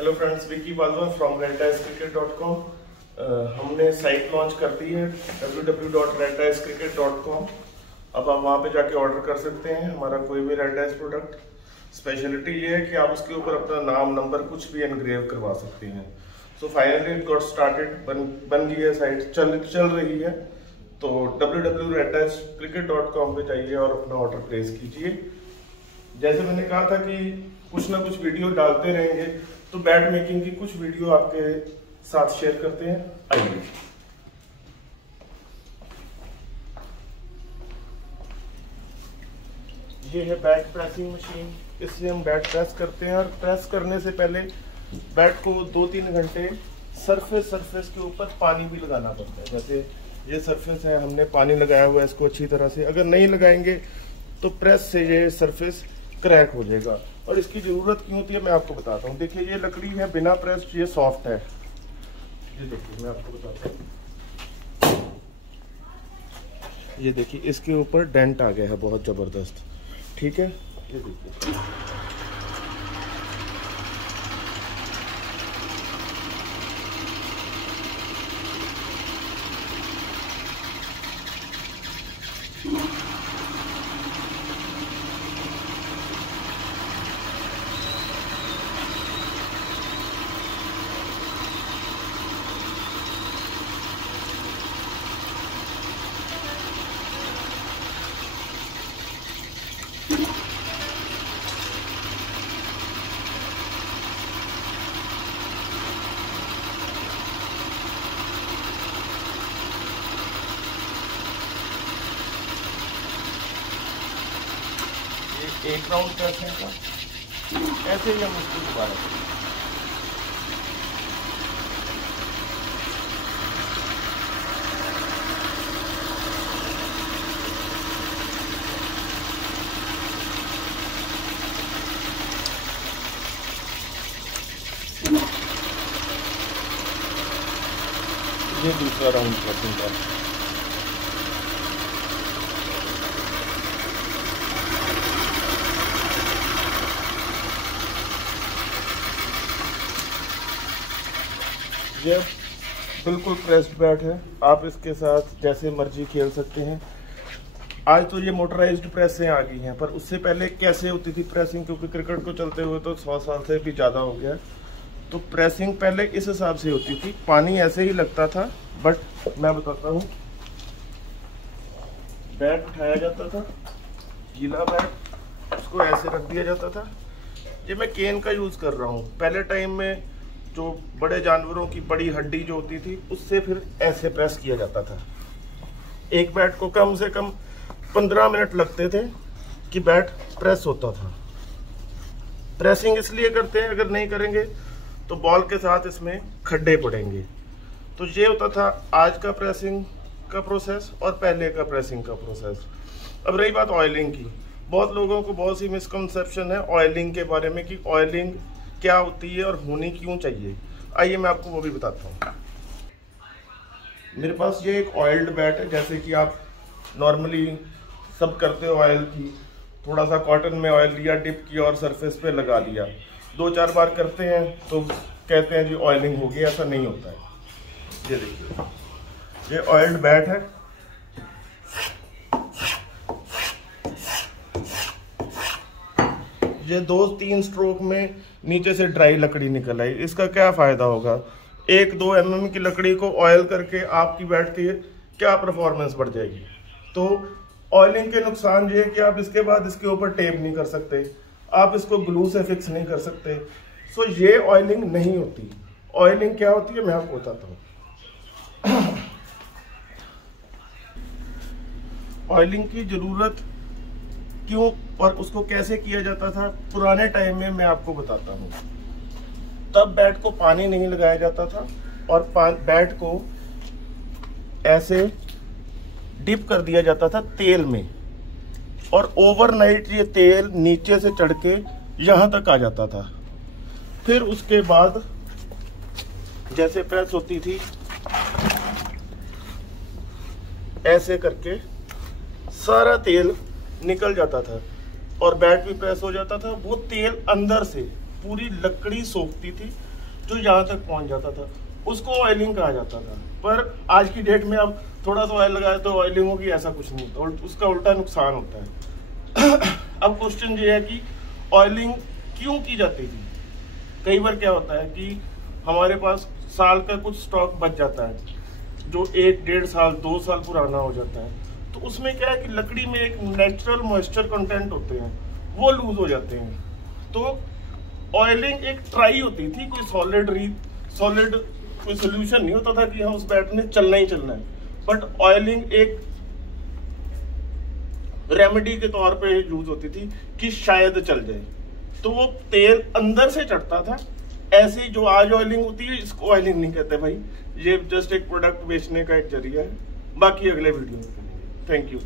Hello friends, Vicky Balwan from reddicecricket.com। हमने site launch कर दी है www.reddicecricket.com। अब आप वहाँ पे जाके ऑर्डर कर सकते हैं हमारा कोई भी रेड डाइस प्रोडक्ट। स्पेशलिटी ये है कि आप उसके ऊपर अपना नाम नंबर कुछ भी एनग्रेव करवा सकते हैं। So finally it got started, बन गई है साइट, चल रही है। तो www.reddicecricket.com पे जाइए और अपना ऑर्डर प्लेस कीजिए। जैसे मैंने कहा था कि कुछ ना कुछ वीडियो डालते रहेंगे, तो बैट मेकिंग की कुछ वीडियो आपके साथ शेयर करते हैं। आइए, ये है बैट प्रेसिंग मशीन। इससे हम बैट प्रेस करते हैं और प्रेस करने से पहले बैट को 2-3 घंटे सरफेस के ऊपर पानी भी लगाना पड़ता है। जैसे ये सरफेस है, हमने पानी लगाया हुआ है इसको अच्छी तरह से। अगर नहीं लगाएंगे तो प्रेस से ये सरफेस क्रैक हो जाएगा। और इसकी ज़रूरत क्यों होती है मैं आपको बताता हूँ। देखिए, ये लकड़ी है बिना प्रेस, ये सॉफ्ट है। ये देखिए, मैं आपको बताता हूँ। ये देखिए, इसके ऊपर डेंट आ गया है बहुत ज़बरदस्त। ठीक है, ये देखिए। एक राउंड करने का ऐसे ही हम उसको दोबारा करेंगे। ये दूसरा राउंड करने का। ये बिल्कुल प्रेस्ड बैट है, आप इसके साथ जैसे मर्जी खेल सकते हैं। आज तो ये मोटराइज्ड प्रेसें आ गई हैं, पर उससे पहले कैसे होती थी प्रेसिंग, क्योंकि क्रिकेट को चलते हुए तो 100 साल से भी ज़्यादा हो गया। तो प्रेसिंग पहले इस हिसाब से होती थी, पानी ऐसे ही लगता था। बट मैं बताता हूँ, बैट उठाया जाता था, गीला बैट, उसको ऐसे रख दिया जाता था। ये मैं केन का यूज़ कर रहा हूँ। पहले टाइम में जो बड़े जानवरों की बड़ी हड्डी जो होती थी, उससे फिर ऐसे प्रेस किया जाता था। एक बैट को कम से कम 15 मिनट लगते थे कि बैट प्रेस होता था। प्रेसिंग इसलिए करते हैं, अगर नहीं करेंगे तो बॉल के साथ इसमें खड्डे पड़ेंगे। तो ये होता था आज का प्रेसिंग का प्रोसेस और पहले का प्रेसिंग का प्रोसेस। अब रही बात ऑयलिंग की, बहुत लोगों को बहुत सी मिसकंसेप्शन है ऑयलिंग के बारे में कि ऑयलिंग क्या होती है और होनी क्यों चाहिए। आइए मैं आपको वो भी बताता हूँ। मेरे पास ये एक ऑयल्ड बैट है, जैसे कि आप नॉर्मली सब करते हो ऑयल की। थोड़ा सा कॉटन में ऑयल लिया, डिप किया और सरफेस पे लगा दिया। 2-4 बार करते हैं तो कहते हैं जी ऑयलिंग हो गई, ऐसा नहीं होता है। ये देखिए, ये ऑयल्ड बैट है। ये 2-3 स्ट्रोक में नीचे से ड्राई लकड़ी निकल आई। इसका क्या फायदा होगा? 1-2 mm की लकड़ी को ऑयल करके आपकी बैट की क्या परफॉर्मेंस बढ़ जाएगी। तो ऑयलिंग के नुकसान ये है कि आप इसके बाद इसके ऊपर टेप नहीं कर सकते, आप इसको ग्लू से फिक्स नहीं कर सकते। सो ये ऑयलिंग नहीं होती। ऑयलिंग क्या होती है मैं आपको बताता हूँ। ऑयलिंग की जरूरत क्यों और उसको कैसे किया जाता था पुराने टाइम में, मैं आपको बताता हूँ। तब बैट को पानी नहीं लगाया जाता था और बैट को ऐसे डिप कर दिया जाता था तेल में, और ओवरनाइट ये तेल नीचे से चढ़ के यहां तक आ जाता था। फिर उसके बाद जैसे प्रेस होती थी, ऐसे करके सारा तेल निकल जाता था और बैट भी प्रेस हो जाता था। वो तेल अंदर से पूरी लकड़ी सोखती थी जो यहाँ तक पहुंच जाता था उसको ऑयलिंग कहा जाता था। पर आज की डेट में अब थोड़ा सा ऑयल लगाए तो ऑयलिंग होगी, ऐसा कुछ नहीं होता, उसका उल्टा नुकसान होता है। अब क्वेश्चन ये है कि ऑयलिंग क्यों की जाती थी। कई बार क्या होता है कि हमारे पास साल का कुछ स्टॉक बच जाता है जो 1-1.5 साल 2 साल पुराना हो जाता है, तो उसमें क्या है कि लकड़ी में एक नेचुरल मॉइस्चर कंटेंट होते हैं, वो लूज हो जाते हैं। तो ऑयलिंग एक ट्राई होती थी, कोई सॉलिड कोई सोल्यूशन नहीं होता था कि हम उस बैट में चलना ही चलना है, बट ऑयलिंग एक रेमेडी के तौर पे यूज होती थी कि शायद चल जाए। तो वो तेल अंदर से चढ़ता था। ऐसी जो आज ऑयलिंग होती है इसको ऑयलिंग नहीं कहते भाई, ये जस्ट एक प्रोडक्ट बेचने का एक जरिया है। बाकी अगले वीडियो में करेंगे। Thank you.